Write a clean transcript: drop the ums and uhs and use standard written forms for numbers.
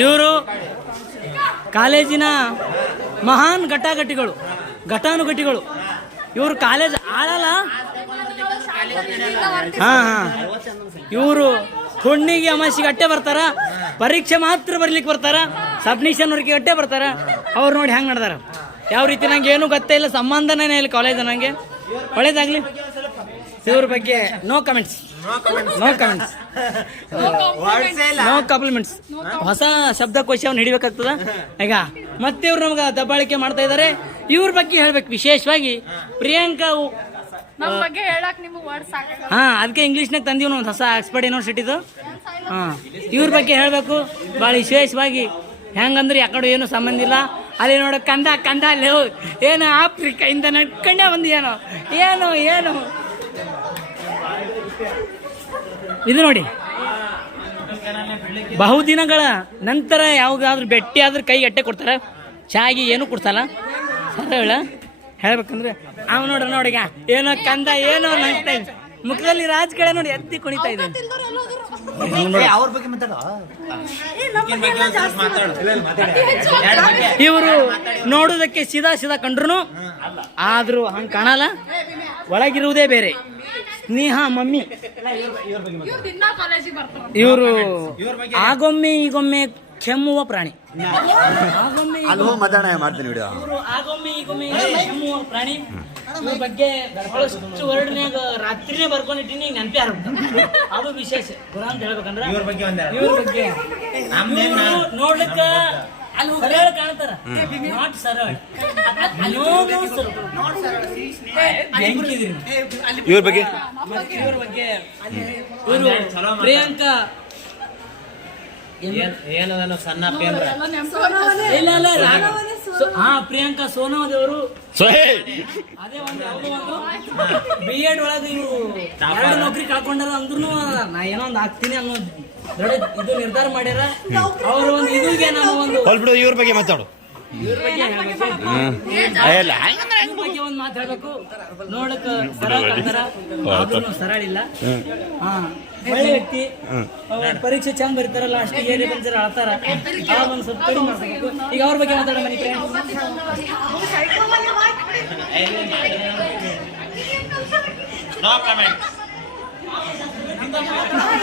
ಇವರು ಕಾಲೇಜಿನ ಮಹಾನ್ ಘಟಾನುಘಟಿಗಳು. ಇವರು ಕಾಲೇಜ್ ಆಳಲ್ಲ. ಇವರು ಹುಣ್ಣಿಗೆ ಅಮಾಸಿಗೆ ಅಟ್ಟೆ ಬರ್ತಾರ, ಪರೀಕ್ಷೆ ಮಾತ್ರ ಬರ್ಲಿಕ್ಕೆ ಬರ್ತಾರ, ಸಬ್ಮಿಷನ್ ವರ್ಕಿಗೆ ಅಟ್ಟೆ ಬರ್ತಾರ. ಅವ್ರು ನೋಡಿ ಹೆಂಗೆ ನಡೆದಾರ. ಯಾವ ರೀತಿ ನಂಗೆ ಏನೂ ಗೊತ್ತೇ ಇಲ್ಲ, ಸಂಬಂಧನೇ ಇಲ್ಲ ಕಾಲೇಜ್. ನನಗೆ ಒಳ್ಳೇದಾಗ್ಲಿ. ಇವ್ರ ಬಗ್ಗೆ ನೋ ಕಮೆಂಟ್ಸ್. ಹೊಸ ಶಬ್ದಕೋಶ ಅವ್ನು ಹಿಡಿಬೇಕಾಗ್ತದ ಈಗ. ಮತ್ತೆ ಇವ್ರು ನಮ್ಗೆ ದಬ್ಬಾಳಿಕೆ ಮಾಡ್ತಾ ಇದ್ದಾರೆ. ಇವ್ರ ಬಗ್ಗೆ ಹೇಳ್ಬೇಕು ವಿಶೇಷವಾಗಿ. ಪ್ರಿಯಾಂಕಾ ಅದಕ್ಕೆ ಇಂಗ್ಲೀಷ್ನಾಗ ತಂದೀವಿ ಒಂದು ಹೊಸ ಆಕ್ಸ್ಫರ್ಡ್ ಯೂನಿವರ್ಸಿಟಿದು. ಇವ್ರ ಬಗ್ಗೆ ಹೇಳ್ಬೇಕು ಭಾಳ ವಿಶೇಷವಾಗಿ. ಹೆಂಗಂದ್ರೆ ಯಾಕಡೆ ಏನು ಸಂಬಂಧ ಇಲ್ಲ. ಅಲ್ಲಿ ನೋಡೋ ಕಂದ ಅಲ್ಲಿ ಏನು ಆಫ್ರಿಕಾಯಿಂದ ನಡ್ಕೊಂಡೇ ಬಂದು ಏನು ಇದು ನೋಡಿ. ಬಹುದಿನಗಳ ನಂತರ ಯಾವ್ದಾದ್ರು ಭೇಟಿ ಆದ್ರೆ ಕೈ ಅಟ್ಟೆ ಕೊಡ್ತಾರ, ಚಾಗಿ ಏನು ಕೊಡ್ಸಲ್ಲ. ಸರ ಹೇಳ್ಬೇಕಂದ್ರೆ ಅವ್ ನೋಡ್ರಿಗ ಏನೋ ಕಂದ ಏನೋ ನಗ್ತಾ ಇದೆ ಮುಖದಲ್ಲಿ. ರಾಜಕೀಯ ನೋಡಿ ಎತ್ತಿ ಕುಣಿತಾ ಇದೆ. ಇವರು ನೋಡುವುದಕ್ಕೆ ಸೀದಾ ಕಂಡ್ರು, ಆದ್ರೂ ಹಂಗ ಕಾಣಲ್ಲ. ಒಳಗಿರುವುದೇ ಬೇರೆ. ಸ್ನೇಹಾ ಮಮ್ಮಿ. ಇವರು ಆಗೊಮ್ಮೆ ಈಗೊಮ್ಮೆ ಕೆಮ್ಮುವ ಪ್ರಾಣಿ. ಆಗೊಮ್ಮೆ ಈಗೊಮ್ಮೆ ಕೆಮ್ಮುವ ಪ್ರಾಣಿ. ಇವ್ರ ಬಗ್ಗೆ ಬಹಳಷ್ಟು ವರ್ಡ್ನ್ಯಾಗ ರಾತ್ರಿನೇ ಬರ್ಕೊಂಡಿಟ್ಟಿನಿ, ನೆನಪೇ ಅದು ವಿಶೇಷ ಗುರ ಅಂತ ಹೇಳ್ಬೇಕಂದ್ರ. ಇವ್ರ ಬಗ್ಗೆ ನೋಡ್ಲಿಕ್ಕ ಅಲ್ಲಿ ಸರಳ ಕಾಣ್ತಾರ, ನಾಟ್ ಸರಳ. ಇವ್ರ ಬಗ್ಗೆ ಪ್ರಿಯಾಂಕಾ ಪ್ರಿಯಾಂಕಾ ಸೋನವದೇವರು ಅದೇ ಒಂದು B.Ed ಒಳಗೆ ಇವರು 2 ನೌಕರಿ ಕಳ್ಕೊಂಡಾರ. ಅಂದ್ರೂ ನಾ ಏನೋ ಒಂದು ಆಗ್ತೀನಿ ಅನ್ನೋ ಇದು ನಿರ್ಧಾರ ಮಾಡ್ಯಾರ. ಅವರು ಒಂದು ಇದುಗೆ ನಾನು ಒಂದು ಇವ್ರ ಬಗ್ಗೆ ಮಾತಾಡು. ಒಂದು ಮಾತು ಹೇಳ್ಬೇಕು. ನೋಡಕ್ ಸರಳ ಕಾಣ್ತಾರ, ಆದ್ರೂ ಸರಳ ಇಲ್ಲ. ಒಳ್ಳೆ ವ್ಯಕ್ತಿ. ಪರೀಕ್ಷೆ ಚಂದ ಬರೀತಾರ, ಲಾಸ್ಟಿಗೆ ಏನೇ ಬಂದ್ರೆ ಅಳ್ತಾರ. ಒಂದು ಸ್ವಲ್ಪ ಕಡಿಮೆ ಮಾಡ್ಬೇಕು. ಈಗ ಅವ್ರ ಬಗ್ಗೆ ಮಾತಾಡೋ ಮನೆ